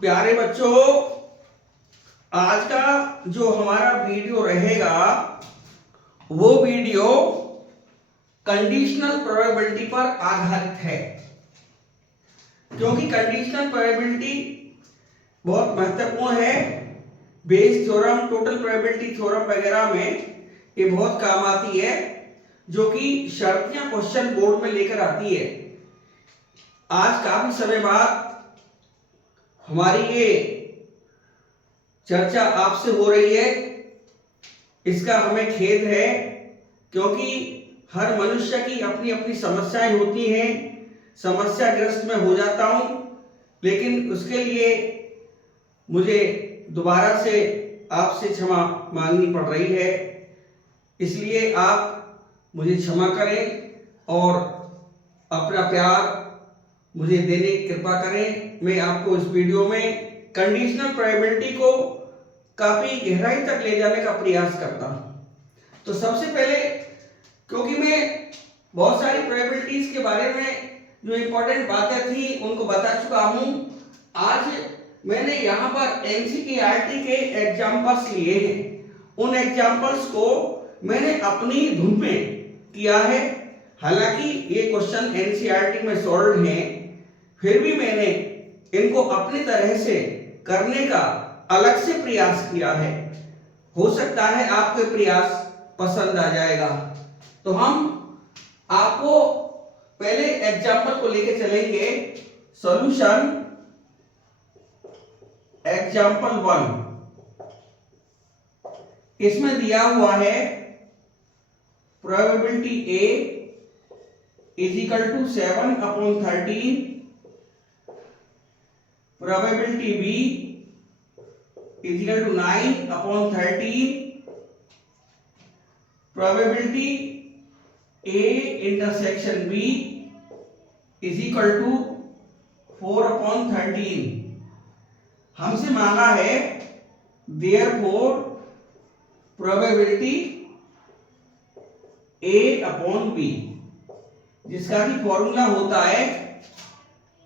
प्यारे बच्चों, आज का जो हमारा वीडियो रहेगा वो वीडियो कंडीशनल प्रोबेबिलिटी पर आधारित है। क्योंकि कंडीशनल प्रोबेबिलिटी बहुत महत्वपूर्ण है। Bayes theorem, total probability theorem वगैरह में ये बहुत काम आती है, जो कि शर्तियां क्वेश्चन बोर्ड में लेकर आती है। आज काफी समय बाद हमारी ये चर्चा आपसे हो रही है, इसका हमें खेद है, क्योंकि हर मनुष्य की अपनी अपनी समस्याएं होती हैं। समस्याग्रस्त मैं हो जाता हूं, लेकिन उसके लिए मुझे दोबारा से आपसे क्षमा मांगनी पड़ रही है। इसलिए आप मुझे क्षमा करें और अपना प्यार मुझे देने की कृपा करें। मैं आपको इस वीडियो में कंडीशनल प्रोबेबिलिटी को काफी गहराई तक ले जाने का प्रयास करता हूं। तो सबसे पहले, क्योंकि मैं बहुत सारी प्रोबेबिलिटीज के बारे में जो इंपॉर्टेंट बातें थी उनको बता चुका हूं, आज मैंने यहाँ पर एनसीईआरटी के एग्जाम्पल्स लिए हैं। उन एग्जाम्पल्स को मैंने अपनी धुन में किया है। हालांकि ये क्वेश्चन एनसीईआरटी में सॉल्व हैं, फिर भी मैंने इनको अपनी तरह से करने का अलग से प्रयास किया है। हो सकता है आपके प्रयास पसंद आ जाएगा। तो हम आपको पहले एग्जाम्पल को लेके चलेंगे। सॉल्यूशन एग्जाम्पल 1, इसमें दिया हुआ है probability A is equal to 7/13, probability B is equal to 9/13, probability A intersection B is equal to 4/13। हमसे मांगा है देयरफॉर प्रोबेबिलिटी A/B, जिसका कि फॉर्मूला होता है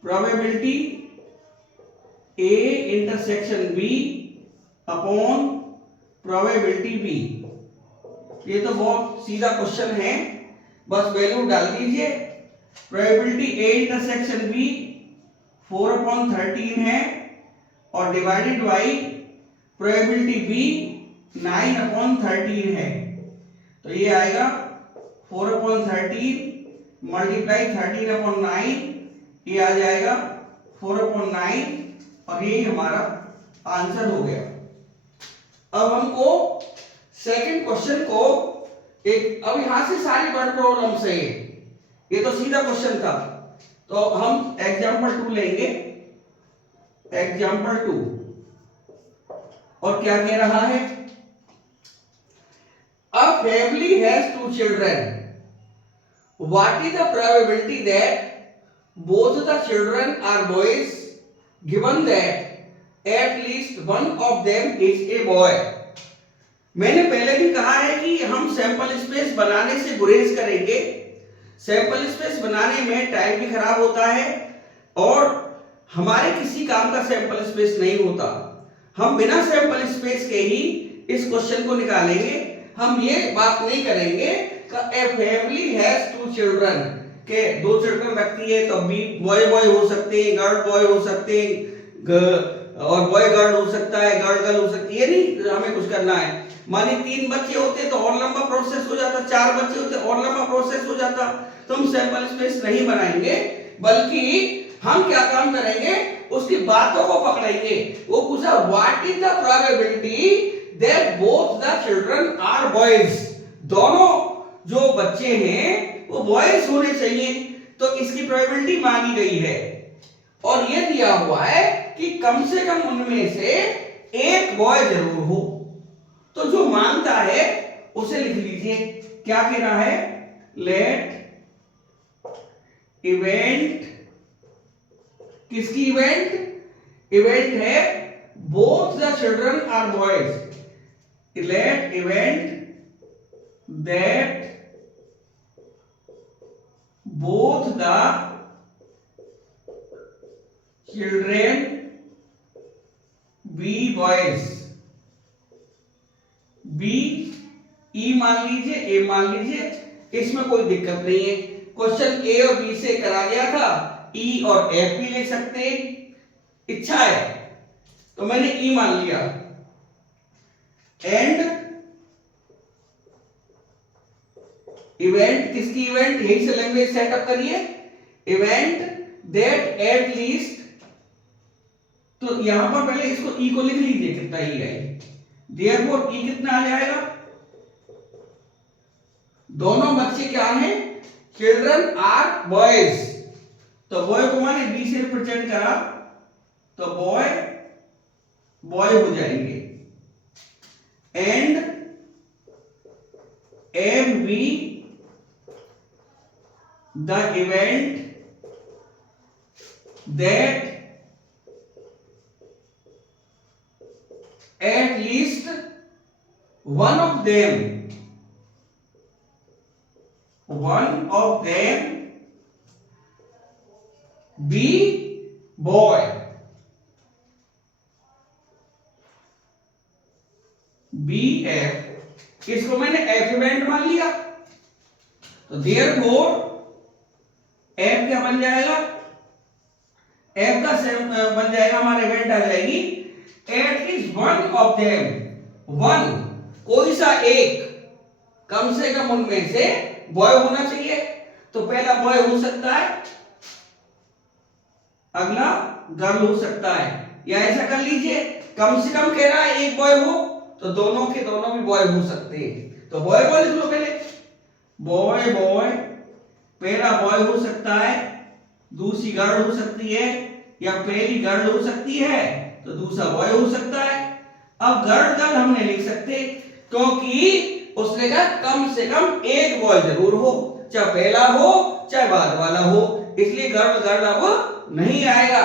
probability A intersection B upon probability B। ये तो बहुत सीधा क्वेश्चन है, बस वैल्यू डाल दीजिए। प्रोबेबिलिटी A इंटरसेक्शन B 4/13 है और डिवाइडेड बाई प्रोबेबिलिटी B 9/13 है। तो ये आएगा 4/13 मल्टीप्लाई 13/9, ये आ जाएगा 4/9 और ये हमारा आंसर हो गया। अब हमको सेकंड क्वेश्चन को अब यहां से सारी वर्ड प्रॉब्लम्स है, ये तो सीधा क्वेश्चन था। तो हम एग्जाम्पल 2 लेंगे। एग्जाम्पल 2 और क्या कह रहा है? A family has 2 children. What is the probability that both the children are boys, given that at least one of them is a boy? मैंने पहले भी कहा है कि हम सैंपल स्पेस बनाने से गुरेज करेंगे। सैंपल स्पेस बनाने में टाइम भी खराब होता है और हमारे किसी काम का सैंपल स्पेस नहीं होता। हम बिना सैंपल स्पेस के ही इस क्वेश्चन को निकालेंगे। हम ये बात नहीं करेंगे कि ए फैमिली हैज 2 चिल्ड्रन, के 2 चिल्ड्रन रखती है तो भी बॉय बॉय हो सकते हैं, गर्ल बॉय हो सकते हैं, और बॉय गर्ल हो सकता है, गर्ल गर्ल हो सकती है। नहीं, हमें कुछ करना है। माने 3 बच्चे होते तो और लंबा प्रोसेस हो जाता, 4 बच्चे होते और लंबा प्रोसेस हो जाता। तो हम सैंपल स्पेस नहीं बनाएंगे, बल्कि हम क्या काम करेंगे, उसकी बातों को पकड़ेंगे। वो पूछा what is the probability that both the children are boys, दोनों जो बच्चे हैं वो बॉयज होने चाहिए। तो इसकी प्रोबेबिलिटी मांगी गई है और ये दिया हुआ है कि कम से कम उनमें से एक बॉय जरूर हो। तो जो मांगता है उसे लिख लीजिए। क्या कह रहा है? लेट इवेंट, किसकी इवेंट? इवेंट है both the children are boys. Let event that both the children boys, be E मान लीजिए, ए मान लीजिए, इसमें कोई दिक्कत नहीं है। क्वेश्चन ए और बी से करा गया था, ई और एफ भी ले सकते हैं, इच्छा है तो मैंने ई मान लिया। एंड इवेंट, किसकी इवेंट, यही से लैंग्वेज सेटअप करिए, इवेंट दैट एट लीस्ट, तो यहां पर पहले इसको ई को लिख लीजिए कितना ई है, देयरफॉर ई कितना आ जाएगा, दोनों बच्चे क्या हैं, चिल्ड्रन आर बॉयज, तो बॉय को मैंने बी से रिप्रेजेंट करा तो बॉय बॉय हो जाएंगे। And M be the event that at least one of them be boy, be F, इसको मैंने एफ इवेंट मान लिया, तो देयरफॉर एफ क्या बन जाएगा, एफ का सेम बन जाएगा, हमारा इवेंट आ जाएगी eight least one of them, one कोई सा एक, कम से कम उनमें से बॉय होना चाहिए, तो पहला बॉय हो सकता है, अगला गर्ल हो सकता है, या ऐसा कर लीजिए कम से कम कह रहा है एक बॉय हो, तो दोनों के दोनों भी बॉय हो सकते हैं, तो बॉय बॉय लिख लो पहले, बॉय बॉय, पहला बॉय हो सकता है, दूसरी गर्ल हो सकती है, या पहली गर्ल हो सकती है तो दूसरा बॉय हो सकता है। अब गर्ल गर्ल हम नहीं लिख सकते क्योंकि उसने कहा कम से कम एक बॉय जरूर हो, चाहे पहला हो चाहे बाद वाला हो, इसलिए गर्ल गर्ल अब नहीं आएगा।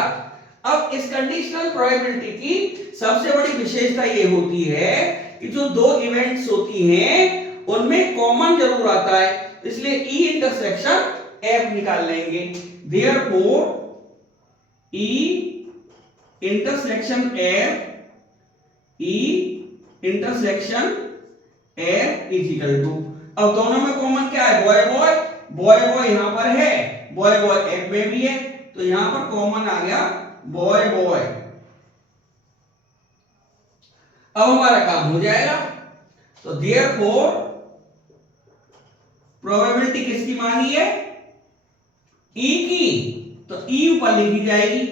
अब इस कंडीशनल प्रोबेबिलिटी की सबसे बड़ी विशेषता ये होती है कि जो दो इवेंट्स होती हैं उनमें कॉमन जरूर आता है, इसलिए ई इंटरसेक्शन एफ निकाल लेंगे। Therefore E intersection F, E intersection F is equal to, अब दोनों में कॉमन क्या है, बॉय बॉय, बॉय बॉय यहां पर है, बॉय बॉय एफ में भी है, तो यहां पर कॉमन आ गया बॉय बॉय। अब हमारा काम हो जाएगा, तो देयरफॉर प्रोबेबिलिटी किसकी मांगी है, ई की, तो ई ऊपर लिखी जाएगी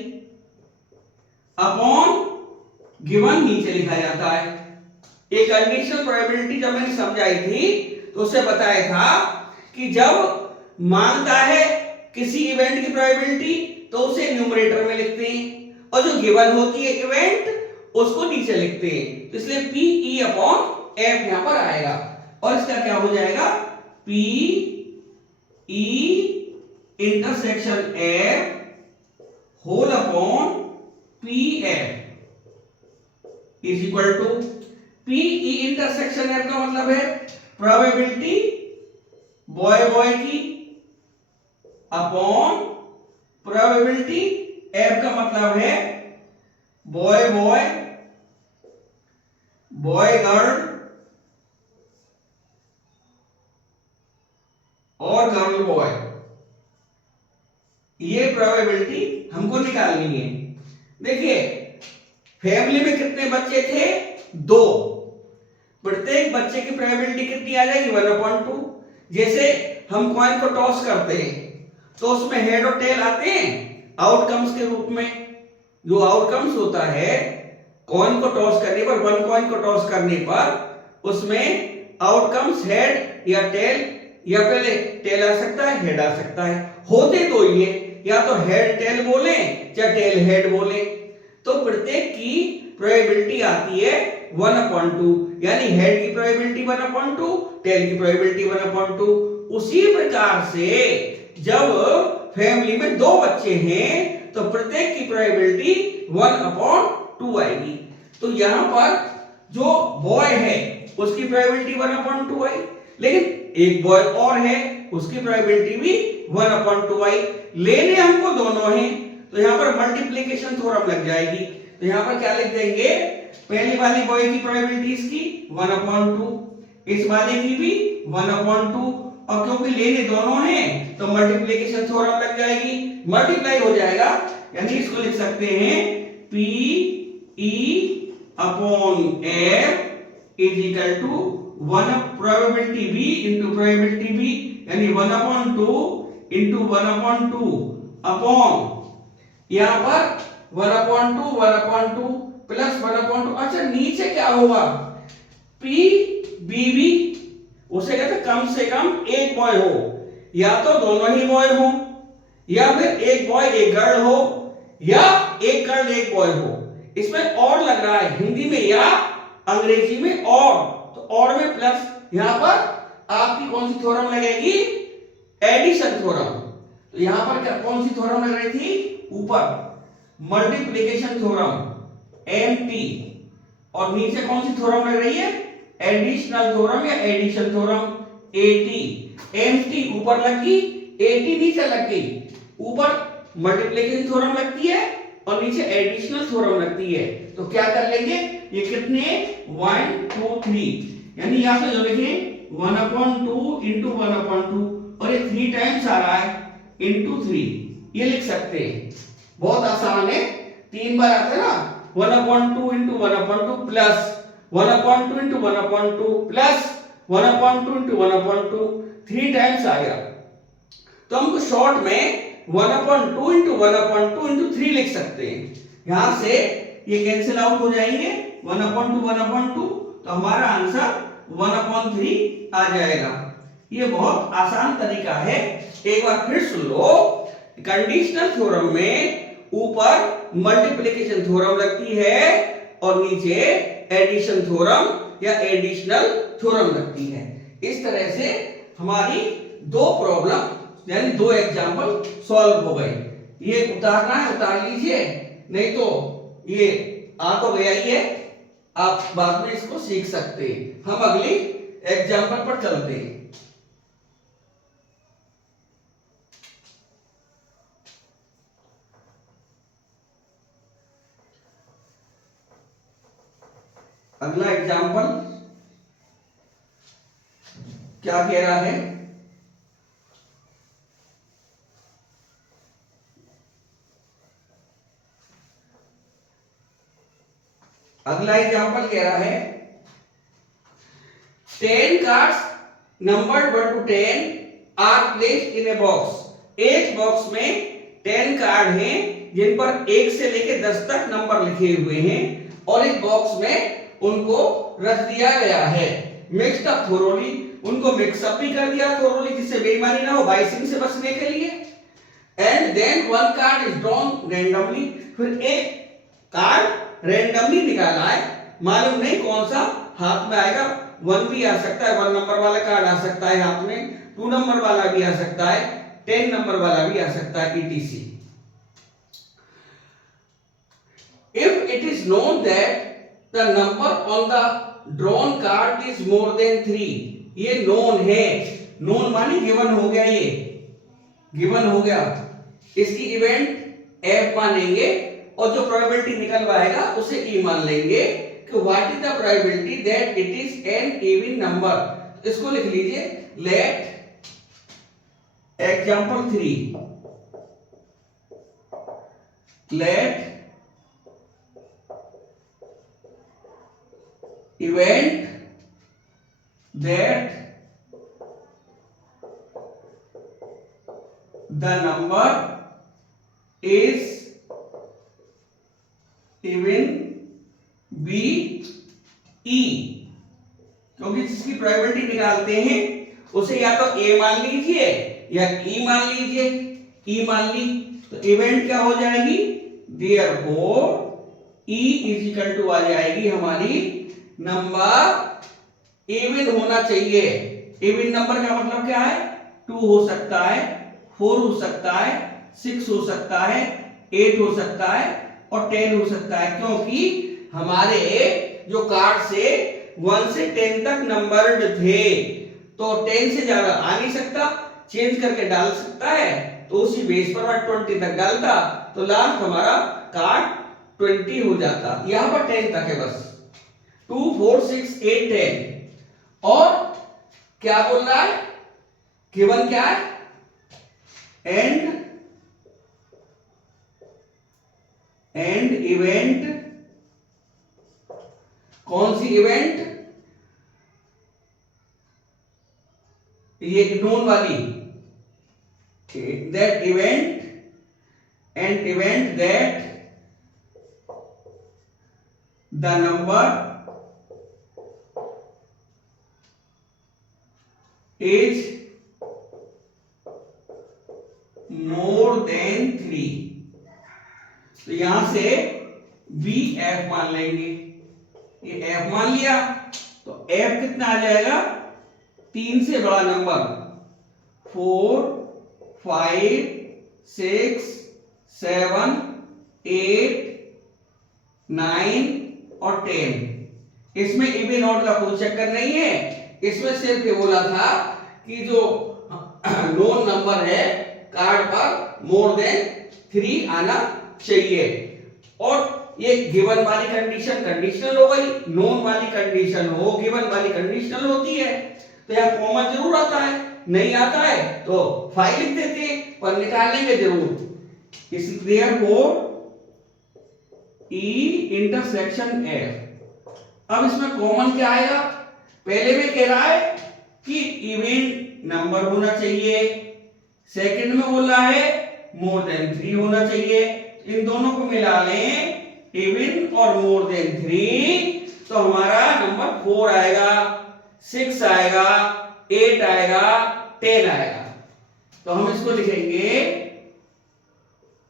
अपॉन गिवन नीचे लिखा जाता है। एक कंडीशनल प्रोबेबिलिटी जब मैंने समझाई थी तो उससे बताया था कि जब मांगता है किसी इवेंट की प्रोबेबिलिटी तो उसे न्यूमरेटर में लिखते हैं, और जो गिवन होती है इवेंट उसको नीचे लिखते हैं, तो इसलिए पी ई अपॉन एफ यहां पर आएगा, और इसका क्या हो जाएगा, P E intersection F whole upon P F is equal to, P E intersection F का मतलब है प्रोबेबिलिटी बॉय बॉय की अपॉन प्रोबेबिलिटी एफ का मतलब है बॉय बॉय, बॉय गर्ल और गर्ल बॉय, ये प्रोबेबिलिटी हमको निकालनी है। देखिए फैमिली में कितने बच्चे थे, दो, प्रत्येक बच्चे की प्रोबेबिलिटी कितनी आ जाएगी, 1/2। जैसे हम कॉइन को टॉस करते हैं तो उसमें हेड और टेल आते हैं आउटकम्स के रूप में, जो आउटकम्स होता है कॉइन को टॉस करने पर, वन कॉइन को टॉस करने पर उसमें आउटकम्स हेड या टेल, या पहले टेल आ सकता है हेड आ सकता है, होते तो ये या तो हेड टेल बोले या टेल हेड बोले, तो प्रत्येक की प्रोबेबिलिटी आती है 1/2, यानी हेड की प्रोबेबिलिटी 1/2, टेल की प्रोबेबिलिटी 1/2। उसी प्रकार से जब फैमिली में दो बच्चे हैं तो प्रत्येक की प्रोबेबिलिटी 1/2 आएगी, तो यहां पर जो बॉय है उसकी प्रोबेबिलिटी 1/2 आई, लेकिन एक बॉय और है उसकी प्रोबेबिलिटी भी 1/2 आई, लेने हमको दोनों हैं, तो यहां पर मल्टीप्लिकेशन थ्योरम लग जाएगी, तो यहां पर क्या लिख देंगे, पहले वाले बॉय की प्रोबेबिलिटी इसकी 1/2, इस वाले की भी 1/2, और क्योंकि लेने दोनों हैं तो मल्टीप्लिकेशन थ्योरम लग जाएगी, मल्टीप्लाई हो जाएगा, यानी इसको लिख सकते हैं P E upon F is equal to 1 probability B into probability B, यानी 1/2 इंटू 1/2 अपॉन यहां पर 1/2 प्लस 1/2। अच्छा नीचे क्या होगा, P B B, उसे कहते कम से कम एक बॉय हो, या तो दोनों ही बॉय हो, या फिर एक बॉय एक गर्ल हो, या एक गर्ल एक बॉय हो। इसमें और लग रहा है हिंदी में या अंग्रेजी में और, तो और में प्लस, यहां पर आपकी कौन सी थ्योरम लगेगी, एडिशन थ्योरम। तो यहां पर क्या कौन सी थ्योरम लग रही थी, ऊपर मल्टीप्लिकेशन थ्योरम MT, और नीचे कौन सी थ्योरम लग रही है, एडिशनल थ्योरम या एडिशन थ्योरम AT। MT ऊपर लग गई, AT नीचे लग गई, ऊपर मल्टीप्लिकेशन थ्योरम लगती है और नीचे एडिशनल थ्योरम लगती है। तो क्या कर लेंगे, ये कितने 1 2 3, यानी यहां से जो लिखे 1/2 इंटू 1/2, और ये 3 टाइम्स आ रहा है इंटू 3, ये लिख सकते हैं, बहुत आसान है, 3 बार आता है ना, 1/2 into 1/2 plus 1/2 into 1/2 plus 1/2 into 1/2, 3 times आ गया। तो हमको शॉर्ट में 1/2 इंटू 1/2 इंटू 3 लिख सकते हैं। यहां से ये कैंसिल आउट हो जाएंगे, 1/2 1/2, तो हमारा आंसर 1/3 आ जाएगा। ये बहुत आसान तरीका है, एक बार फिर सुन लो। कंडीशनल थ्योरम में ऊपर मल्टीप्लिकेशन थ्योरम लगती है और नीचे एडिशन थ्योरम या एडिशनल थ्योरम लगती है। इस तरह से हमारी दो प्रॉब्लम यानी दो एग्जांपल सॉल्व हो गए। ये उतारना है उतार लीजिए, नहीं तो ये आ तो गया ही है, आप बाद में इसको सीख सकते हैं। हम अगली एग्जांपल पर चलते हैं। अगला एग्जांपल क्या कह रहा है, अगला एग्जांपल कह रहा है 10 cards numbered 1 to 10 are placed in a box. एक बॉक्स में 10 कार्ड हैं जिन पर 1 से लेकर 10 तक नंबर लिखे हुए हैं, और एक बॉक्स में उनको रख दिया गया है मिक्स्ड अप थोरोली, उनको मिक्सअप भी कर दिया थोरोली जिससे बेईमानी ना हो, बाइसिंग से बचने के लिए। And then one card is drawn randomly, फिर एक कार्ड रैंडमली निकाला है, मालूम नहीं कौन सा हाथ में आएगा, 1 भी आ सकता है, 1 नंबर वाला कार्ड आ सकता है हाथ में, 2 नंबर वाला भी आ सकता है, 10 नंबर वाला भी आ सकता है, etc. If it is known that the number on the drawn card is more than 3, ये known है, known मानी given हो गया, ये given हो गया, इसकी इवेंट F मानेंगे और जो प्रोबेबिलिटी निकलवाएगा उसे E मान लेंगे कि what is the probability that it is an even number. इसको लिख लीजिए, let example 3, let event that the number is even be E, क्योंकि जिसकी प्रोबेबिलिटी निकालते हैं उसे या तो A मान लीजिए या E मान लीजिए, E मान ली तो इवेंट क्या हो जाएगी, therefore E is equal to आ जाएगी हमारी नंबर इवन होना चाहिए। इवन नंबर का मतलब क्या है, 2 हो सकता है, 4 हो सकता है, 6 हो सकता है, 8 हो सकता है और 10 हो सकता है, क्योंकि हमारे जो कार्ड से 1 से 10 तक नंबर्ड थे, तो 10 से ज्यादा आ नहीं सकता, चेंज करके डाल सकता है, तो उसी बेस पर 20 तक डालता, तो लास्ट हमारा कार्ड 20 हो जाता, यहां पर 10 तक है बस। 2 4 6 8 10 और क्या बोल रहा है, गिवन क्या है, एंड इवेंट, कौन सी इवेंट, ये नोन वाली, that event and event that the number is more than 3। तो यहां से बी एफ मान लेंगे, ये एफ मान लिया तो एफ कितना आ जाएगा, 3 से बड़ा नंबर, 4 5 6 7 8 9 और 10। इसमें इवन ऑड का कोई चक्कर नहीं है, इसमें सिर्फ ये बोला था कि जो नोन नंबर है कार्ड पर मोर देन 3 आना चाहिए। और ये गिवन वाली कंडीशन कंडीशनल हो गई, नोन वाली कंडीशन हो, गिवन वाली कंडीशनल होती है। तो यहाँ कॉमन जरूर आता है, नहीं आता है तो 5 लिख देते हैं, पर निकालेंगे जरूर। इसलिए ई इंटरसेक्शन एफ। अब इसमें कॉमन क्या आएगा, पहले में कह रहा है कि इवन नंबर होना चाहिए, सेकंड में बोल रहा है मोर देन 3 होना चाहिए। इन दोनों को मिला लें, इवन और मोर देन 3, तो हमारा नंबर 4 आएगा, 6 आएगा, 8 आएगा, 10 आएगा। तो हम इसको लिखेंगे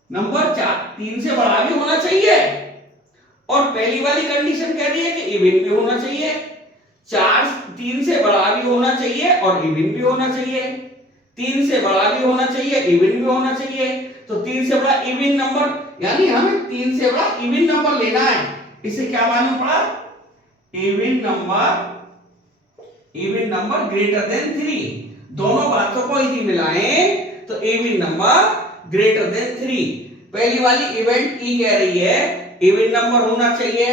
नंबर 3 से बड़ा भी होना चाहिए, और पहली वाली कंडीशन कह रही है कि इवन भी होना चाहिए, 3 से बड़ा भी होना चाहिए और इवन भी होना चाहिए, 3 से बड़ा भी होना चाहिए, इवन भी होना चाहिए। तो 3 से बड़ा इवन नंबर, यानी हमें 3 से बड़ा इवन नंबर लेना है। इसे क्या मालूम पड़ा, इवन नंबर ग्रेटर देन 3। दोनों बातों को यदि मिलाएं तो इवन नंबर ग्रेटर देन 3। पहली वाली इवेंट ई कह रही है इवन नंबर होना चाहिए,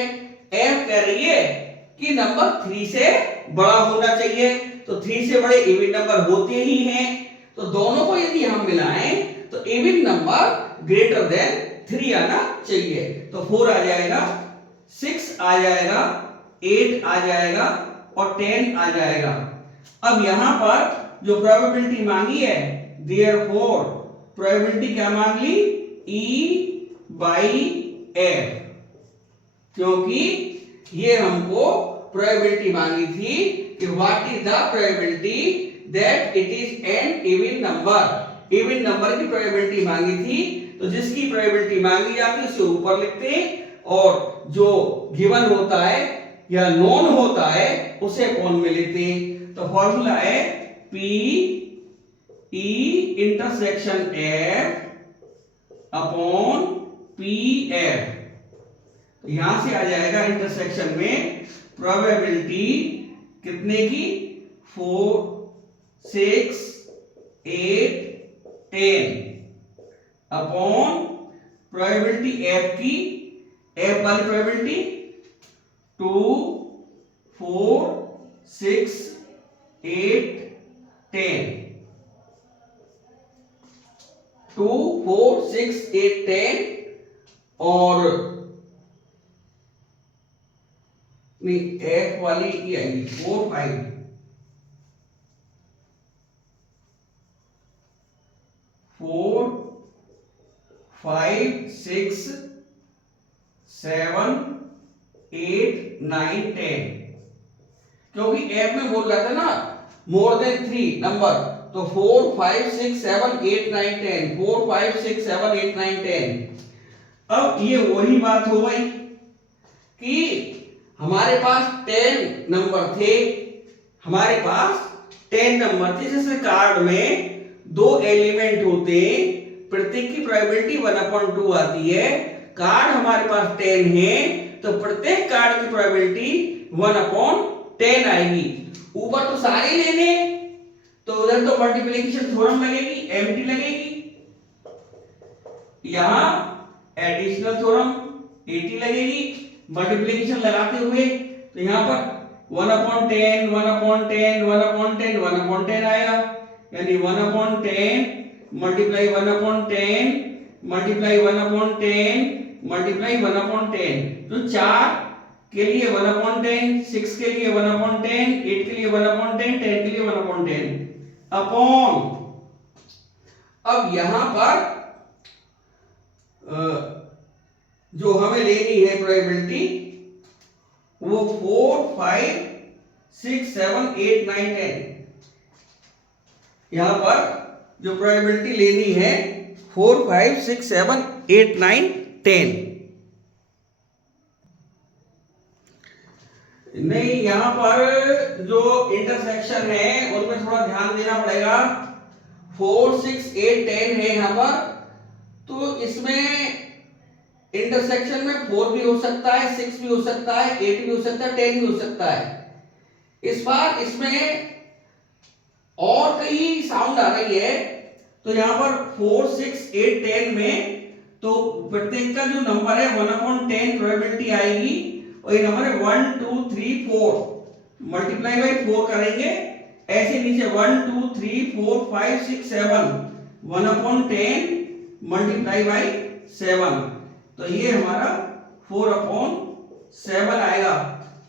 एफ कह रही है कि नंबर 3 से बड़ा होना चाहिए। तो 3 से बड़े इवन नंबर होते ही हैं, तो दोनों को यदि हम मिलाएं तो इवन नंबर ग्रेटर देन 3 आना चाहिए। तो 4 आ जाएगा, 6 आ जाएगा, 8 आ जाएगा और 10 आ जाएगा। अब यहां पर जो प्रोबेबिलिटी मांगी है, देयरफॉर प्रोबेबिलिटी क्या मांग ली, E बाई F, क्योंकि ये हमको प्रोबेबिलिटी मांगी थी कि what is the probability that it is an even number. Even number की प्रोबेबिलिटी मांगी थी, तो जिसकी प्रोबेबिलिटी मांगी जाती है उसे ऊपर लिखते हैं, और जो गिवन होता है या नोन होता है उसे कौन में लिखते हैं। तो फॉर्मूला है P E intersection F upon P F. तो यहां से आ जाएगा इंटरसेक्शन में प्रोबेबिलिटी कितने की, 4 6 8 10 अपॉन प्रोबेबिलिटी एफ की, एफ वाली प्रोबेबिलिटी 2 4 6 8 10, 2 4 6 8 10 और नहीं, एफ वाली की आएगी 4 5 4 5 6 7 8 9 10, क्योंकि एफ में बोल रहा था ना मोर देन 3 नंबर, तो 4 5 6 7 8 9 10, 4 5 6 7 8 9 10। अब ये वही बात हो गई कि हमारे पास 10 नंबर थे, हमारे पास 10 नंबर थे। जैसे कार्ड में 2 एलिमेंट होते, प्रत्येक की प्रोबेबिलिटी 1/2 आती है। कार्ड हमारे पास 10 है, तो प्रत्येक कार्ड की प्रोबेबिलिटी 1/10 आएगी। ऊपर तो सारे लेने, तो उधर तो मल्टीप्लिकेशन थ्योरम लगेगी, एमटी लगेगी, यहां एडिशनल थ्योरम, 80 लगेगी। मल्टीप्लीकेशन लगाते हुए तो यहाँ पर 1/10 1/10 1/10 1/10 आएगा, यानी 1/10 मल्टीप्लाई 1/10 मल्टीप्लाई 1/10 मल्टीप्लाई 1/10। तो 4 के लिए 1/10, 6 के लिए 1/10, 8 के लिए 1/10, 10 के लिए 1/10 अपॉन। अब यहां पर जो हमें लेनी है प्रोबेबिलिटी वो 4 5 6 7 8 9 10। यहां पर जो प्रोबेबिलिटी लेनी है 4 5 6 7 8 9 10। नहीं, यहां पर जो इंटरसेक्शन है उनमें थोड़ा ध्यान देना पड़ेगा। 4 6 8 10 है यहां पर, तो इसमें इंटरसेक्शन में 4 भी हो सकता है, 6 भी हो सकता है, 8 भी हो सकता है, 10 भी हो सकता है। इस बार इसमें और कई साउंड आ रही है, तो यहां पर 4 6 8 10 में तो प्रत्येक का जो नंबर है 1/10 प्रोबेबिलिटी आएगी, और ये नंबर है 1 2 3 4 मल्टीप्लाई बाई 4 करेंगे। ऐसे नीचे 1 2 3 4 5 6 7 1/10 मल्टीप्लाई बाई 7, तो ये हमारा 4/7 आएगा।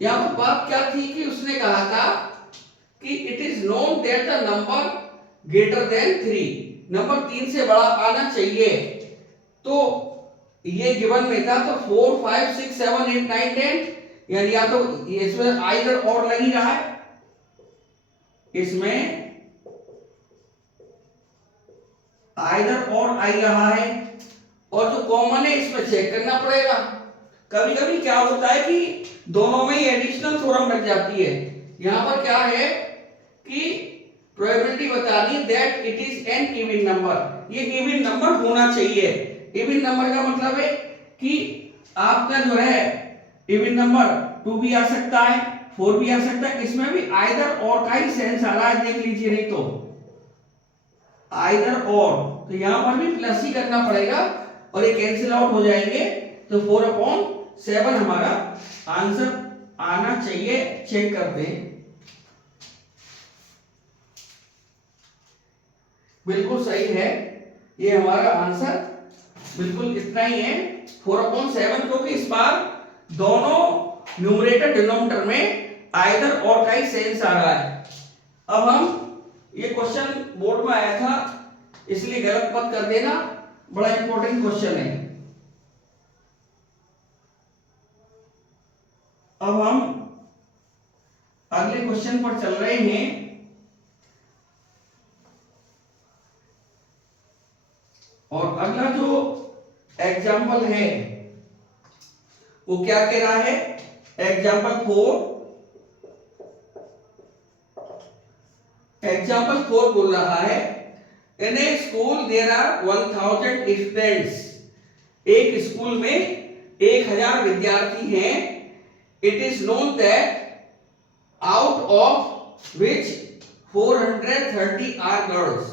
यहां पर बात क्या थी कि उसने कहा था कि it is known that the number greater then 3, number 3 से बड़ा आना चाहिए। तो ये गिवन में था, तो 4 5 6 7 8 9 10, यानी या तो इसमें आइदर और लग ही रहा है, इसमें आइदर और आई रहा है, और जो कॉमन है इसमें चेक करना पड़ेगा। कभी कभी क्या होता है कि दोनों में ही एडिशनल थ्योरम लग जाती है। यहां पर क्या है कि प्रोबेबिलिटी बतानी है that it is an even number, ये इवन नंबर होना चाहिए। इवन नंबर का मतलब है कि आपका जो है इवन नंबर 2 भी आ सकता है, 4 भी आ सकता है, इसमें भी आइदर और का ही सेंस आ रहा है, देख लीजिए, नहीं तो आइदर और, तो यहां पर भी प्लस ही करना पड़ेगा और ये कैंसिल आउट हो जाएंगे, तो 4/7 हमारा आंसर आना चाहिए। चेक करते हैं, बिल्कुल सही है, ये हमारा आंसर बिल्कुल इतना ही है 4/7, क्योंकि इस बार दोनों न्यूमरेटर डिनोमिनेटर में आइदर और का ही सेंस आ रहा है। अब हम, ये क्वेश्चन बोर्ड में आया था इसलिए गलत मत कर देना, बड़ा इंपॉर्टेंट क्वेश्चन है। अब हम अगले क्वेश्चन पर चल रहे हैं, और अगला जो एग्जाम्पल है वो क्या कह रहा है, एग्जाम्पल 4 बोल रहा है, in a school there are 1000 students, एक स्कूल में 1000 विद्यार्थी हैं। It is known that out of which 430 are girls,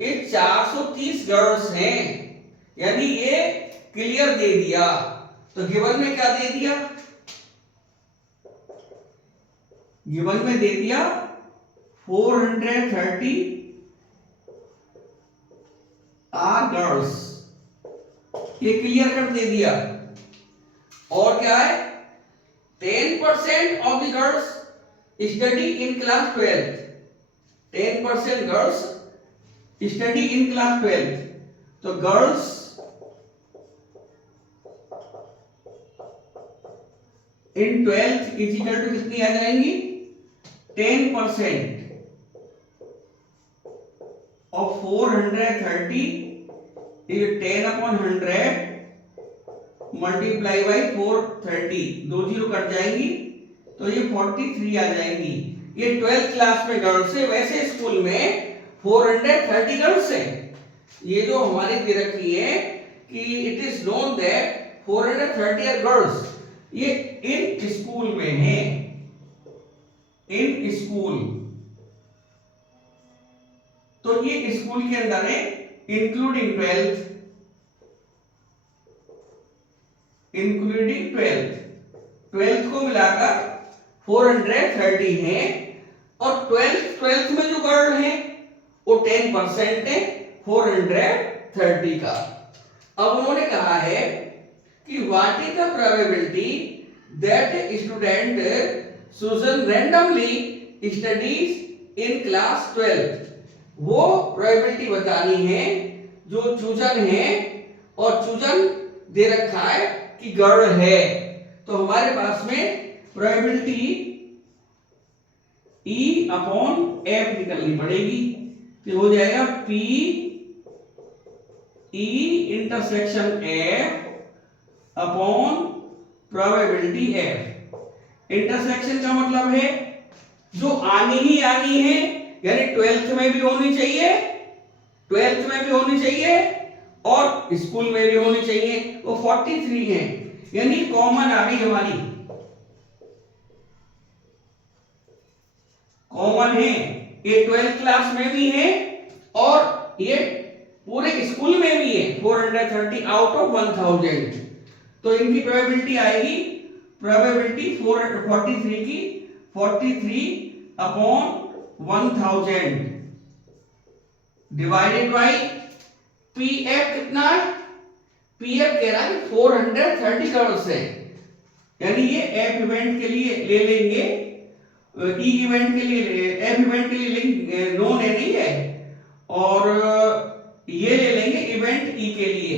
ये 430 गर्ल्स हैं, यानी ये क्लियर दे दिया। तो गिवन में क्या दे दिया, गिवन में दे दिया 430 आर गर्ल्स, ये क्लियर कर दे दिया। और क्या है, 10% of the girls study in class 12, 10% girls study in class 12, तो girls in 12th is equal to कितनी आ जाएंगी, 10% ऑफ 430, ये 10/100 मल्टीप्लाई बाई 430, 2 जीरो कट जाएंगी, तो ये 43 आ जाएंगी। ये 12th क्लास में गर्ल्स है, वैसे स्कूल में 430 गर्ल्स है। ये जो हमारी दे रखी है कि it is known that 430 are girls, ये इन स्कूल में है, इन स्कूल, तो ये स्कूल के अंदर है इंक्लूडिंग 12th। इंक्लूडिंग 12th को मिलाकर 430 है, और 12th में जो गर्ल है वो 10% है 430 का। अब उन्होंने कहा है कि what is the probability that student chosen randomly studies in class 12। वो प्रोबेबिलिटी बतानी है जो चूजन है, और चूजन दे रखा है कि गर्ल है। तो हमारे पास में प्रोबेबिलिटी E अपॉन F निकलनी पड़ेगी, तो हो जाएगा P E intersection F upon probability F। Intersection का मतलब है जो आनी ही आनी है, यानी 12th में भी होनी चाहिए, 12th में भी होनी चाहिए और स्कूल में भी होनी चाहिए, वो 43 है, यानी कॉमन आ गई हमारी, कॉमन है। ये 12th क्लास में भी है और ये पूरे स्कूल में भी है, 430 आउट ऑफ 1000। तो इनकी प्रोबेबिलिटी आएगी, प्रोबेबिलिटी 43 की 43 अपॉन 1000 डिवाइडेड बाई पीएफ कितना है, पीएफ कह रहा है 430 गर्ल्स है, यानी ये एफ इवेंट के लिए ले लेंगे, ई इवेंट के लिए, एफ इवेंट के लिए नोन है नहीं है, और ये ले लेंगे इवेंट ई के लिए।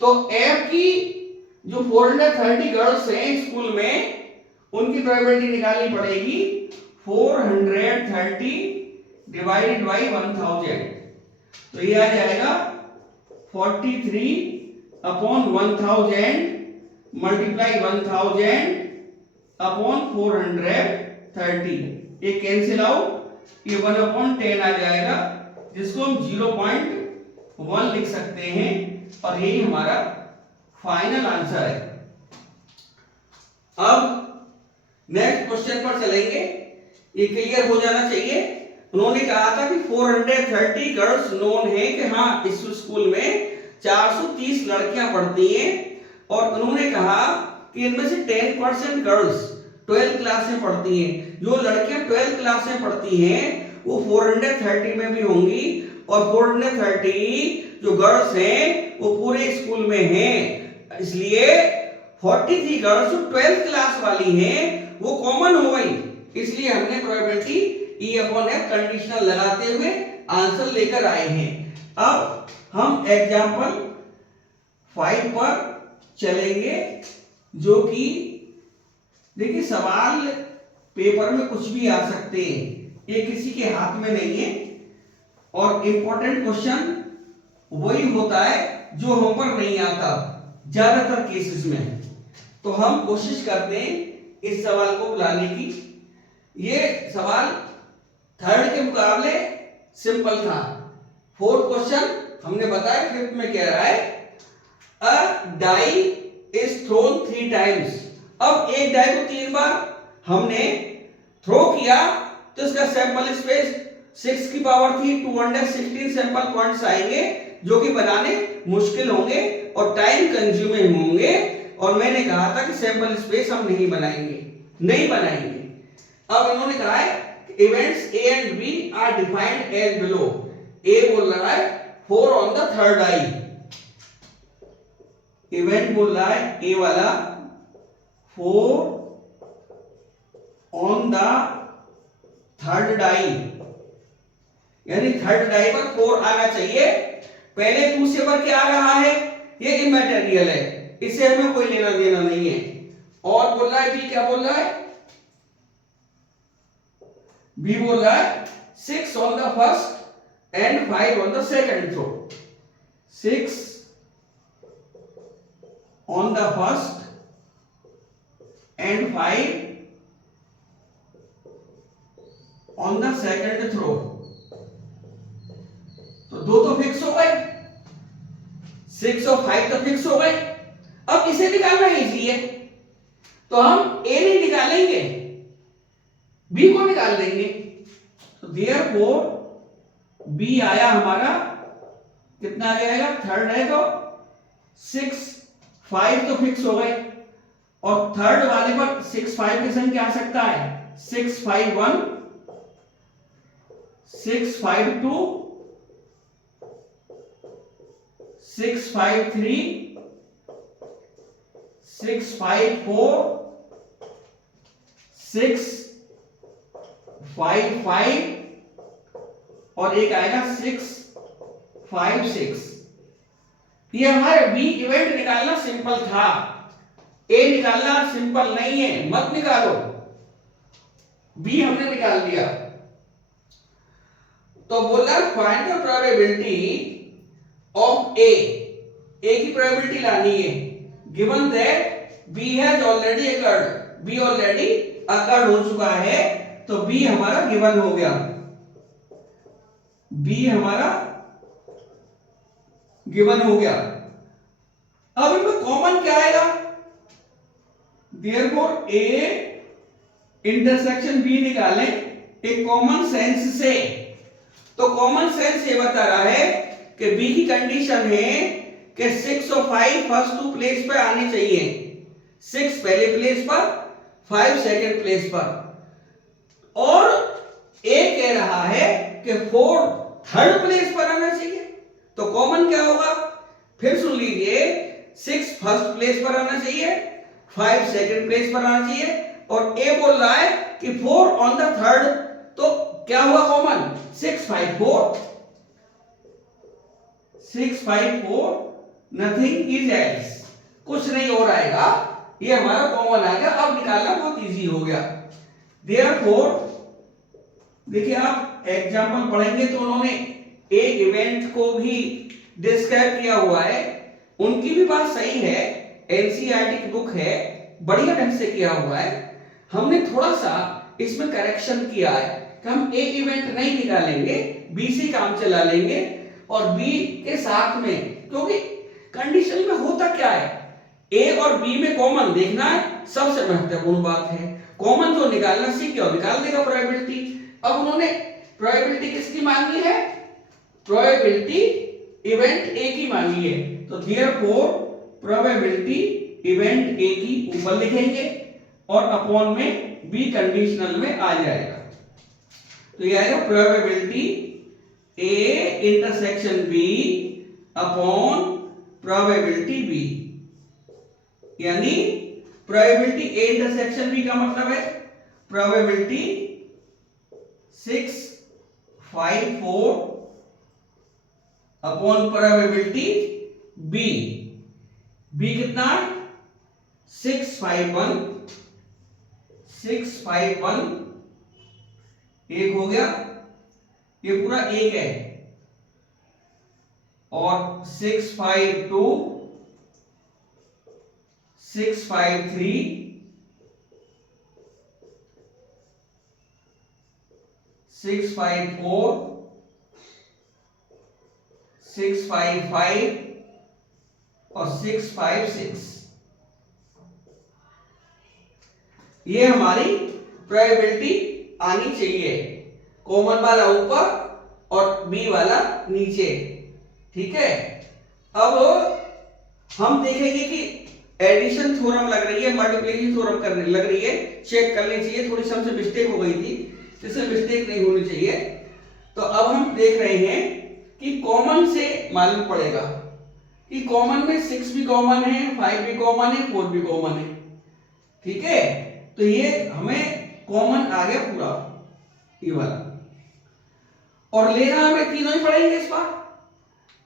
तो एफ की जो 430 गर्ल्स हैं स्कूल में, उनकी प्रोबेबिलिटी निकालनी पड़ेगी 430 डिवाइडेड बाई 1000। तो ये आ जाएगा 43 अपॉन 1000 मल्टीप्लाई 1000 अपॉन 430। ये कैंसिल आउट, ये 1/10 आ जाएगा, जिसको हम 0.1 लिख सकते हैं, और यही हमारा फाइनल आंसर है। अब नेक्स्ट क्वेश्चन पर चलेंगे, ये क्लियर हो जाना चाहिए। उन्होंने कहा था कि 430 गर्ल्स नोन है कि हाँ इस स्कूल में 430 लड़कियां पढ़ती हैं, और उन्होंने कहा कि इनमें से 10% गर्ल्स 12th क्लास में पढ़ती हैं। जो लड़कियां 12th क्लास में पढ़ती हैं वो 430 में भी होंगी, और 430 जो गर्ल्स हैं वो पूरे स्कूल में हैं, इसलिए 43 गर्ल्स जो 12th क्लास वाली हैं वो कॉमन हो गई, इसलिए हमने probability E upon F conditional लगाते हुए आंसर लेकर आए हैं। अब हम एग्जांपल 5 पर चलेंगे, जो कि देखिए सवाल पेपर में कुछ भी आ सकते हैं, ये किसी के हाथ में नहीं है, और इंपॉर्टेंट क्वेश्चन वही होता है जो हम पर नहीं आता ज्यादातर केसेस में। तो हम कोशिश करते हैं इस सवाल को बुलाने की। ये सवाल 3rd के मुकाबले सिंपल था। 4th क्वेश्चन हमने बताया 5th में कह रहा है a die is throne 3 times. अब एक डाई को 3 बार हमने थ्रो किया तो इसका सैंपल स्पेस 6 की पावर 3 216 सैंपल पॉइंट्स आएंगे, जो कि बनाने मुश्किल होंगे और टाइम कंज्यूमिंग होंगे, और मैंने कहा था कि सैंपल स्पेस हम नहीं बनाएंगे। अब इन्होंने कहा है events A and B are defined as below. A बोल रहा है 4 on the 3rd die, event बोल रहा है ए वाला 4 ऑन द 3rd डाई, यानी 3rd डाई पर 4 आना चाहिए। पहले दूसरे पर क्या आ रहा है, ये इमैटेरियल है, इससे हमें कोई लेना देना नहीं है। और बोल रहा है बी, क्या बोल रहा है, बी बोल रहा है 6 on the first and 5 on the second throw. 6 on the first and 5 on the second throw। तो दो तो फिक्स हो गए, 6 और 5 तो फिक्स हो गए। अब इसे निकालना इजी है, तो हम ए नहीं निकालेंगे, बी को निकाल देंगे। तो देयरफॉर बी आया हमारा, कितना आ जाएगा, 3rd है तो 6 5 तो फिक्स हो गए, और थर्ड वाले पर 6 5 के संग क्या आ सकता है? 6 5 1, 6 5 2, 6 5 3, 6 5 4, 6 5 5, और एक आएगा 6 5 6। ये हमारे बी इवेंट निकालना सिंपल था, ए निकालना सिंपल नहीं है, मत निकालो। बी हमने निकाल दिया। तो बोला find the probability of A की प्रोबेबिलिटी लानी है, given that B has already occurred, B already occurred हो चुका है, तो बी हमारा गिवन हो गया, बी हमारा गिवन हो गया। अब इनमें कॉमन क्या आएगा? देयरफॉर ए इंटरसेक्शन बी निकालें एक कॉमन सेंस से। तो कॉमन सेंस ये बता रहा है कि बी की कंडीशन है कि 6 और 5 फर्स्ट 2 प्लेस पर आने चाहिए, 6 पहले प्लेस पर, 5 सेकंड प्लेस पर, और ए कह रहा है कि 4 थर्ड प्लेस पर आना चाहिए। तो कॉमन क्या होगा? फिर सुन लीजिए, 6 फर्स्ट प्लेस पर आना चाहिए, 5 सेकंड प्लेस पर आना चाहिए, और ए बोल रहा है कि 4 ऑन द थर्ड। तो क्या हुआ कॉमन? 6 5 4, 6 5 4, नथिंग इज एल्स, कुछ नहीं और आएगा, ये हमारा कॉमन आ गया। अब निकालना बहुत इजी हो गया। देयरफॉर देखिए, आप एग्जाम्पल पढ़ेंगे तो उन्होंने एक इवेंट को भी डिस्क्राइब किया हुआ है, उनकी भी बात सही है, एनसीईआरटी की बुक है, बढ़िया ढंग से किया हुआ है। हमने थोड़ा सा इसमें करेक्शन किया है कि हम ए इवेंट नहीं निकालेंगे, बी से काम चला लेंगे, और बी के साथ में, क्योंकि कंडीशन में होता क्या है, ए और बी में कॉमन देखना है, सबसे महत्वपूर्ण बात है। कॉमन जो निकालना सीख गया निकाल देगा प्रोबेबिलिटी। अब उन्होंने प्रोबेबिलिटी किसकी मांगी है? प्रोबेबिलिटी इवेंट ए की मांगी है, तो देयरफॉर प्रोबेबिलिटी इवेंट ए की ऊपर लिखेंगे और अपॉन में बी कंडीशनल में आ जाएगा। तो ये आएगा probability A intersection B upon probability B, यानी प्रोबेबिलिटी ए इंटरसेक्शन बी का मतलब है probability 6 5 4 upon probability B. B कितना है? 6 5 1, 6 5 1, एक हो गया, ये पूरा एक है, और 6 5 2, 6 5 3, 6 5 4, 6 5 5, और 6 5 6। ये हमारी प्रोबेबिलिटी आनी चाहिए, कॉमन वाला ऊपर और बी वाला नीचे, ठीक है। अब हम देखेंगे कि एडिशन थ्योरम लग रही है, मल्टीप्लिकेशन थ्योरम करने लग रही है, चेक कर लेनी चाहिए, थोड़ी सी हमसे मिस्टेक हो गई थी, इससे मिस्टेक नहीं होनी चाहिए। तो अब हम देख रहे हैं कि कॉमन से मालूम पड़ेगा कि कॉमन में 6 भी कॉमन है, 5 भी कॉमन है, 4 भी कॉमन है, ठीक है। तो ये हमें कॉमन आ गया पूरा ये वाला, और लेना हमें तीनों ही पड़ेंगे इस बार।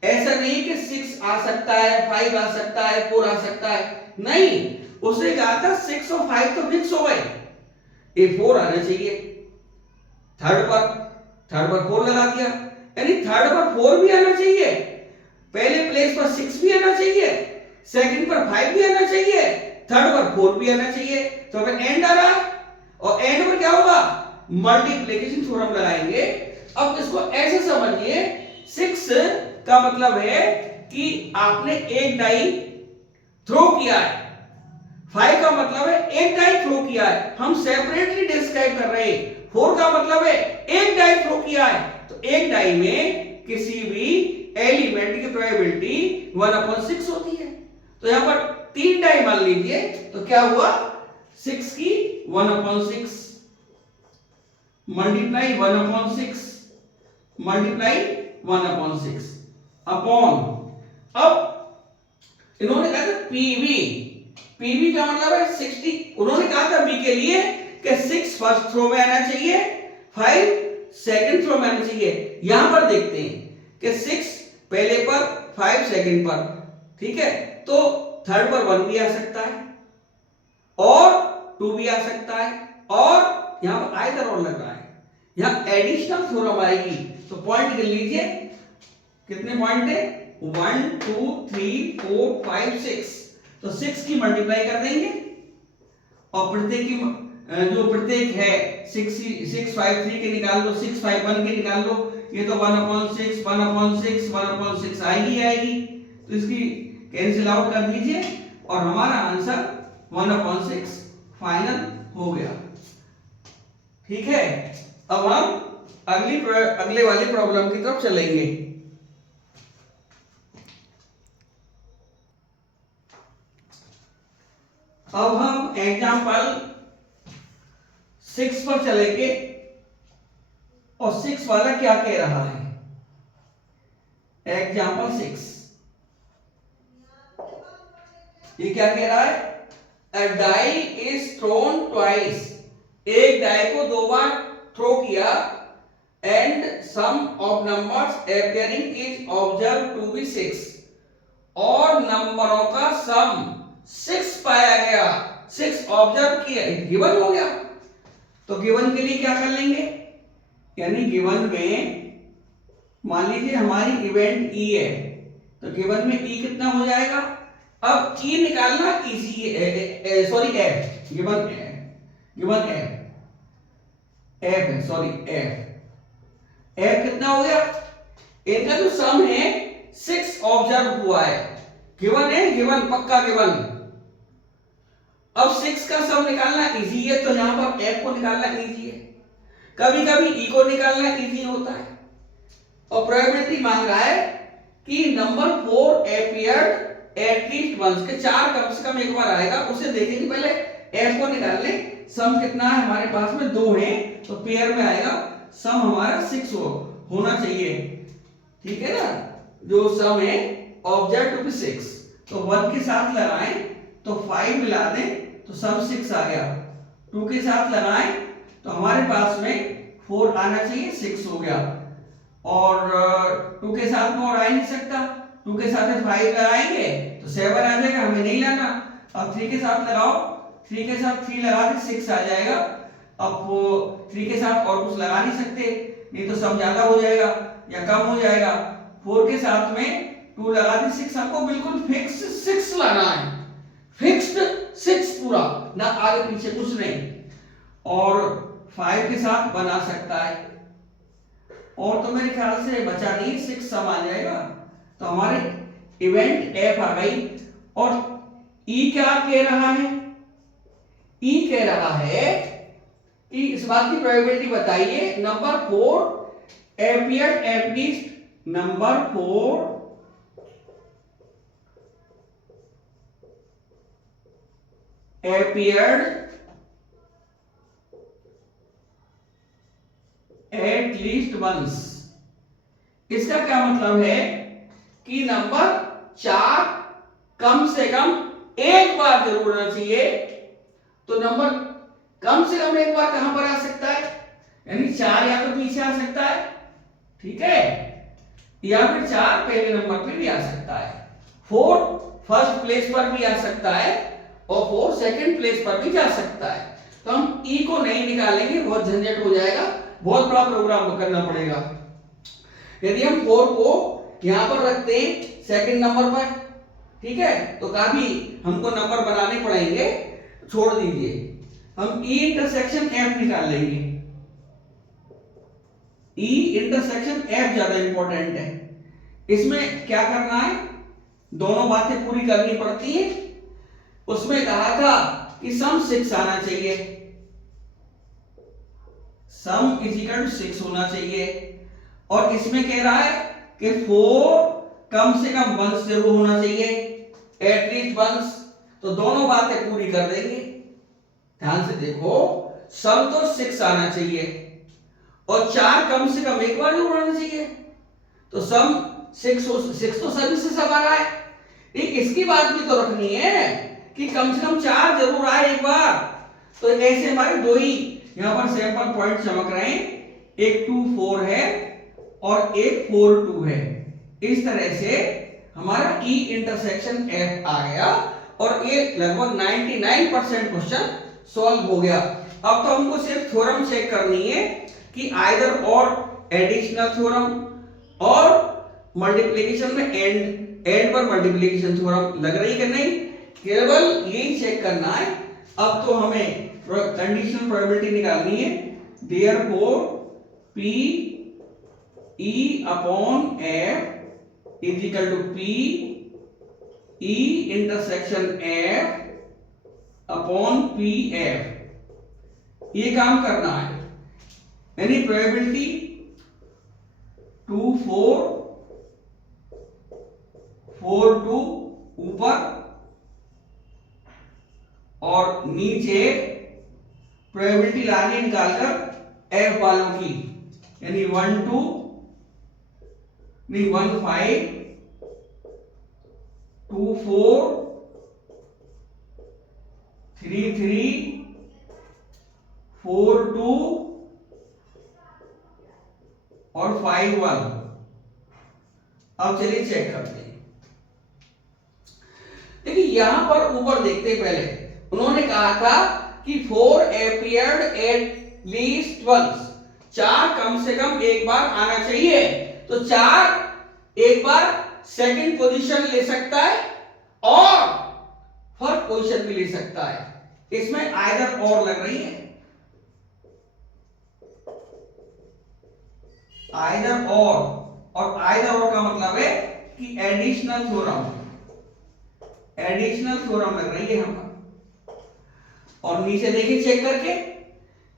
ऐसा नहीं कि 6 आ सकता है, 5 आ सकता है, 4 आ सकता है, नहीं, उसने कहा था 6 और 5 तो फिक्स हो गए, ये 4 आना चाहिए। थर्ड पर 4 लगा दिया, यानी थर्ड पर 4 भी आना चाहिए, पहले प्लेस पर 6 भी आना चाहिए, सेकंड पर 5 भी आना चाहिए, थर्ड पर 4 भी आना चाहिए। तो हमें एंड आ रहा है, और एंड पर क्या होगा? मल्टीप्लिकेशन थ्योरम लगाएंगे। अब इसको ऐसे समझिए, 6 का मतलब है कि आपने एक डाई थ्रो किया है, 5 का मतलब है एक डाई थ्रो किया है, हम सेपरेटली डिस्क्राइब कर रहे हैं। 4 का मतलब है एक डाई थ्रो किया है, तो एक डाई में किसी भी एलिमेंट की प्रोबेबिलिटी 1/6 होती है। तो यहां पर 3 टाइम मान लीजिए, तो क्या हुआ 6 की 1/6 मल्टीप्लाई 1/6 मल्टीप्लाई 1/6 अपॉन, अब इन्होंने कहा था पीवी, पीवी का मतलब है 60, उन्होंने कहा था बी के लिए कि 6 फर्स्ट थ्रो में आना चाहिए, 5 सेकंड थ्रो में आना चाहिए। यहां पर देखते हैं कि 6 पहले पर 5 सेकंड पर, ठीक है, तो थर्ड पर 1 भी आ सकता है और 2 भी आ सकता है, और यहां पर आइदर और लग रहा है, यहां एडिशनल थ्योरम आएगी। तो पॉइंट गिन लीजिए, कितने पॉइंट है 1 2 3 4 5 6, तो 6 की मल्टीप्लाई कर देंगे और प्रत्येक की जो प्रत्येक है 6 5 3 के निकाल लो, 6 5 1 के निकाल लो, ये तो 1/6 1/6 1/6 आएगी आएगी, तो इसकी कैंसिल आउट कर दीजिए और हमारा आंसर 1/6 फाइनल हो गया। ठीक है, अब हम अगले वाली प्रॉब्लम की तरफ चलेंगे। अब हम एग्जाम्पल 6 पर चलेंगे और 6 वाला क्या कह रहा है। एग्जाम्पल 6 ये क्या कह रहा है, a die is thrown twice, एक डाई को 2 बार थ्रो किया, and sum of numbers appearing is observe to be 6, और नंबरों का सम 6 पाया गया, 6 ऑब्जर्व किया, गिवन हो गया। तो गिवन के लिए क्या कर लेंगे, यानी गिवन में मान लीजिए हमारी इवेंट ई है, तो गिवन में ई कितना हो जाएगा, अब ई निकालना इजी है, सॉरी एफ, गिवन एफ है, सॉरी एफ कितना हो गया, इनका जो सम है 6 ऑब्जर्व हुआ है, गिवन है, गिवन पक्का गिवन। अब 6 का सम निकालना इजी है, तो यहां पर f को निकालना इजी है, कभी कभी e को निकालना इजी होता है, और प्रोबेबिलिटी मांग रहा है कि नंबर 4 अपीयर्ड एटलीस्ट वंस, के 4 कम से कम एक बार आएगा, उसे देखेंगे। पहले f को निकाल ले, सम कितना है हमारे पास में 2 है, तो पेयर में आएगा, सम हमारा 6 होना चाहिए, ठीक है ना, जो सम है ऑब्जर्व टू बी 6, तो 1 के साथ लगाएं तो 5 मिला दें तो सम 6 आ गया, 2 के साथ लगाएं तो हमारे पास में 4 आना चाहिए, 6 हो गया, और 2 के साथ में और आ ही नहीं सकता, 2 के साथ 5 लगाएंगे तो 7 आ जाएगा, हमें नहीं लाना। अब 3 के साथ लगाओ, 3 के साथ 3 लगा दे 6 आ जाएगा, अब वो 3 के साथ और कुछ लगा नहीं सकते, नहीं तो सम ज्यादा हो जाएगा या कम हो जाएगा। 4 के साथ में 2 लगा दे 6, हमको बिल्कुल फिक्स 6 लाना है, फिक्स्ड 6 पूरा, ना आगे पीछे कुछ नहीं, और 5 के साथ बना सकता है, और तो मेरे ख्याल से बचा नहीं, 6 सम आ जाएगा, तो हमारे इवेंट एफ आ गई। और ई क्या कह रहा है, ई कह रहा है कि इस बात की प्रोबेबिलिटी बताइए, number 4 appeared at least, number 4 appeared at least once। इसका क्या मतलब है कि नंबर 4 कम से कम एक बार जरूर होना चाहिए, तो नंबर कम से कम एक बार कहां पर आ सकता है, यानी 4 या तो पीछे आ सकता है, ठीक है, या फिर 4 पहले नंबर पे भी आ सकता है, 4 फर्स्ट प्लेस पर भी आ सकता है, और 4 सेकंड प्लेस पर भी जा सकता है। तो हम ई को नहीं निकालेंगे, बहुत झंझट हो जाएगा, बहुत बड़ा प्रोग्राम करना पड़ेगा। यदि हम 4 को यहां पर रखते हैं सेकंड नंबर पर, ठीक है, तो काफी हमको नंबर बनाने पड़ेंगे, छोड़ दीजिए, हम ई इंटरसेक्शन एफ निकाल लेंगे, ई इंटरसेक्शन एफ ज्यादा इंपॉर्टेंट है। इसमें क्या करना है, दोनों बातें पूरी करनी पड़ती है। उसमें कहा था कि सम 6 आना चाहिए, सम इज इक्वल टू 6 होना चाहिए, और इसमें कह रहा है कि 4 कम से कम 1 जरूर होना चाहिए, एटलीस्ट वंस, तो दोनों बातें पूरी कर देंगे। ध्यान से देखो, सम तो 6 आना चाहिए और 4 कम से कम एक बार जरूर आना चाहिए, तो सम 6 तो सभी से सब आ रहा है। ठीक, इसकी बात भी तो रखनी है कि कम से कम 4 जरूर आए एक बार। तो ऐसे हमारे दो ही यहां पर सैंपल पॉइंट चमक रहे हैं, एक 2 4 है और एक 4 2 है। इस तरह से हमारा E इंटरसेक्शन F आ गया और ये लगभग 99% क्वेश्चन सॉल्व हो गया। अब तो हमको सिर्फ थ्योरम चेक करनी है कि आइदर और एडिशनल थ्योरम और मल्टीप्लिकेशन में एंड पर मल्टीप्लिकेशन थ्योरम लग रही कि नहीं, केवल यही चेक करना है। अब तो हमें कंडीशनल प्रोबेबिलिटी निकालनी है। Therefore P E upon F is equal to P E intersection F upon P F, ये काम करना है। यानी प्रोबेबिलिटी 2 4 4 2 ऊपर और नीचे प्रोबेबिलिटी लानी निकालकर F वालों की, यानी 1 2 नहीं 1 5 2 4 3 3 4 2 और 5 1। अब चलिए चेक करते हैं। देखिए यहां पर ऊपर देखते हैं, पहले उन्होंने कहा था कि 4 appeared at least once, 4 कम से कम एक बार आना चाहिए। तो 4 एक बार सेकंड पोजीशन ले सकता है और फर्स्ट पोजीशन भी ले सकता है। इसमें आइदर और लग रही है, आइदर और आइदर और का मतलब है कि एडिशनल थ्योरम, एडिशनल थ्योरम लग रही है यहां पर। और नीचे देखिए चेक करके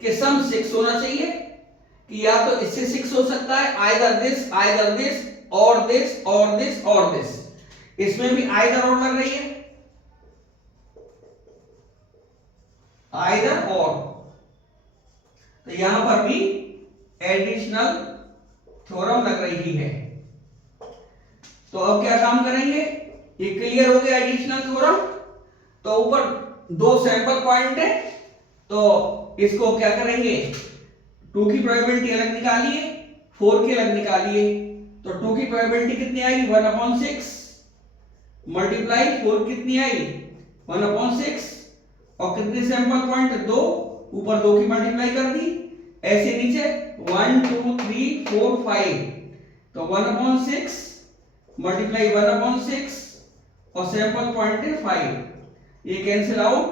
कि सम 6 होना चाहिए, कि या तो इससे 6 हो सकता है, आइदर दिस और दिस और दिस और दिस। इसमें भी आइदर और लग रही है, आइदर और। तो यहां पर भी एडिशनल थ्योरम लग रही है। तो अब क्या काम करेंगे, ये क्लियर हो गया एडिशनल थ्योरम। तो ऊपर 2 सैंपल पॉइंट है, तो इसको क्या करेंगे, 2 की प्रोबेबिलिटी अलग निकालिए, 4 की अलग निकालिए। तो 2 की प्रोबेबिलिटी कितनी आएगी 1/6 मल्टीप्लाई 4 कितनी आई 1/6 और कितने सैंपल पॉइंट 2, ऊपर 2 की मल्टीप्लाई कर दी, ऐसे नीचे 1 2 3 4 5। तो 1/6 मल्टीप्लाई 1/6 और सैंपल पॉइंट है 5, ये कैंसिल आउट।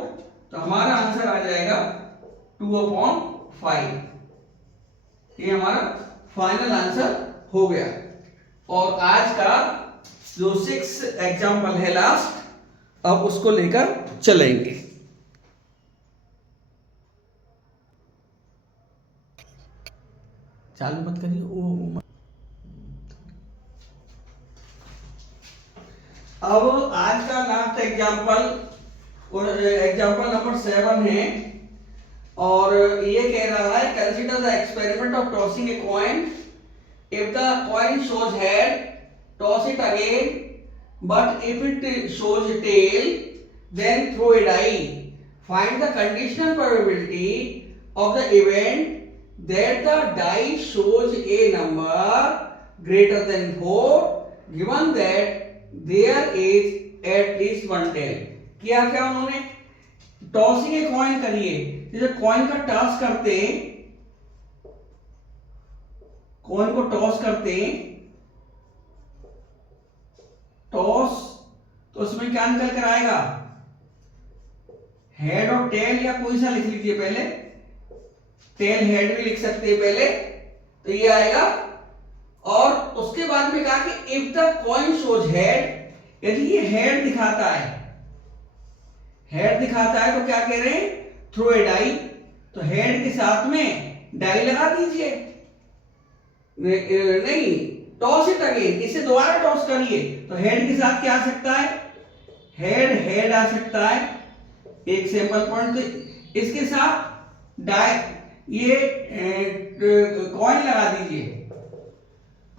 तो हमारा आंसर आ जाएगा 2/5। ये हमारा फाइनल आंसर हो गया। और आज का जो 6 एग्जाम्पल है लास्ट, अब उसको लेकर चलेंगे। चालू मत करिए वो। अब आज का लास्ट एग्जाम्पल नंबर 7 है और ये कह रहा है consider the experiment of tossing a coin. If the coin shows head, toss it again, but if it shows tail, then throw a die. Find the conditional probability of the event that the die shows a number greater than 4 given that there is at least one tail। किया क्या उन्होंने, tossing a coin करिए। जैसे coin का toss करते हैं, coin को toss करते हैं, टॉस, तो उसमें क्या निकल कर आएगा, हेड और टेल या कोई सा लिख लीजिए पहले, टेल हेड भी लिख सकते हैं पहले, तो ये आएगा। और उसके बाद में कहा कि if the coin shows head, यदि ये हेड दिखाता है, हेड दिखाता है तो क्या कह रहे हैं, थ्रो ए डाई। तो हेड के साथ में डाई लगा दीजिए, नहीं टॉस इट अगेन, इसे दोबारा टॉस करिए। तो हेड के साथ क्या आ सकता है, हेड हेड आ सकता है एक सैंपल पॉइंट। तो इसके साथ ये कॉइन लगा दीजिए,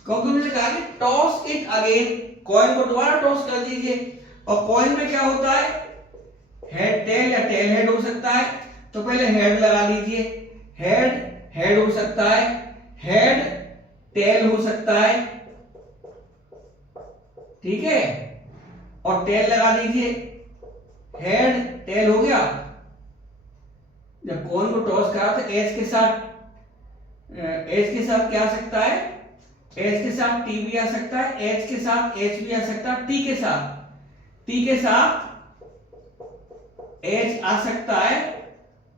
क्योंकि उन्होंने कहा कि टॉस इट अगेन, कॉइन को दोबारा टॉस कर दीजिए। और कॉइन में क्या होता है, हेड टेल या टेल हेड हो सकता है। तो पहले हेड लगा लीजिए, हेड हेड हो सकता है, हेड टेल हो सकता है, ठीक है, और टेल लगा दीजिए, हेड टेल हो गया। जब कॉइन को टॉस करा तो एच के साथ क्या आ सकता है, एच के साथ टी भी आ सकता है, एच के साथ एच भी आ सकता है, टी के साथ एच आ सकता है,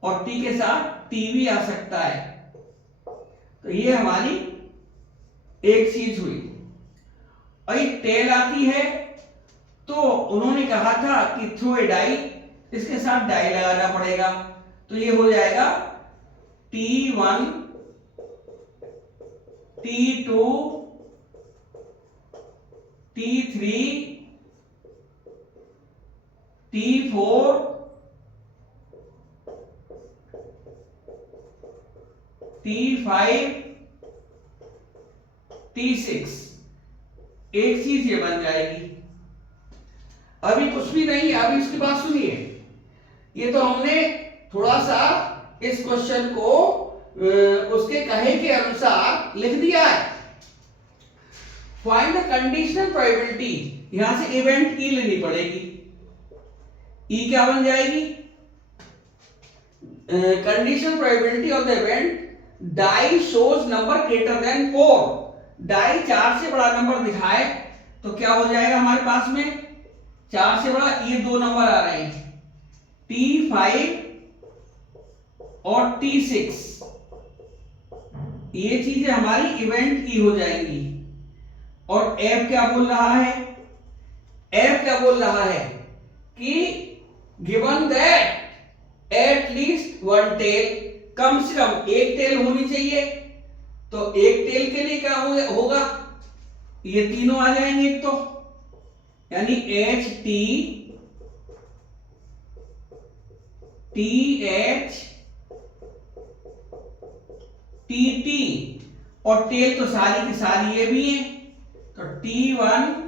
और टी के साथ टी भी आ सकता है। तो ये हमारी एक चीज हुई। और एक टेल आती है, तो उन्होंने कहा था कि थ्रो ए डाई, इसके साथ डाई लगाना पड़ेगा। तो ये हो जाएगा T1 T2 T3 T4 T5 T6। एक चीज ये बन जाएगी। अभी कुछ भी नहीं, अभी इसकी बात सुनिए। ये तो हमने थोड़ा सा इस क्वेश्चन को उसके कहे के अनुसार लिख दिया है। फाइंड द कंडीशनल प्रोबेबिलिटी, यहां से इवेंट ई लेनी पड़ेगी। ई क्या बन जाएगी, conditional probability of the event die shows number greater than 4। Die 4 से बड़ा नंबर दिखाए तो क्या हो जाएगा हमारे पास में, 4 से बड़ा, ये दो नंबर आ रहे हैं T5 और T6। ये चीजें हमारी इवेंट की हो जाएंगी। और एफ क्या बोल रहा है, एफ क्या बोल रहा है कि given that at least one tail, कम से कम एक टेल होनी चाहिए। तो एक टेल के लिए क्या होगा, ये तीनों आ जाएंगे एक, तो यानी H T T H T T, और टेल तो सारी की सारी ये भी है। तो T1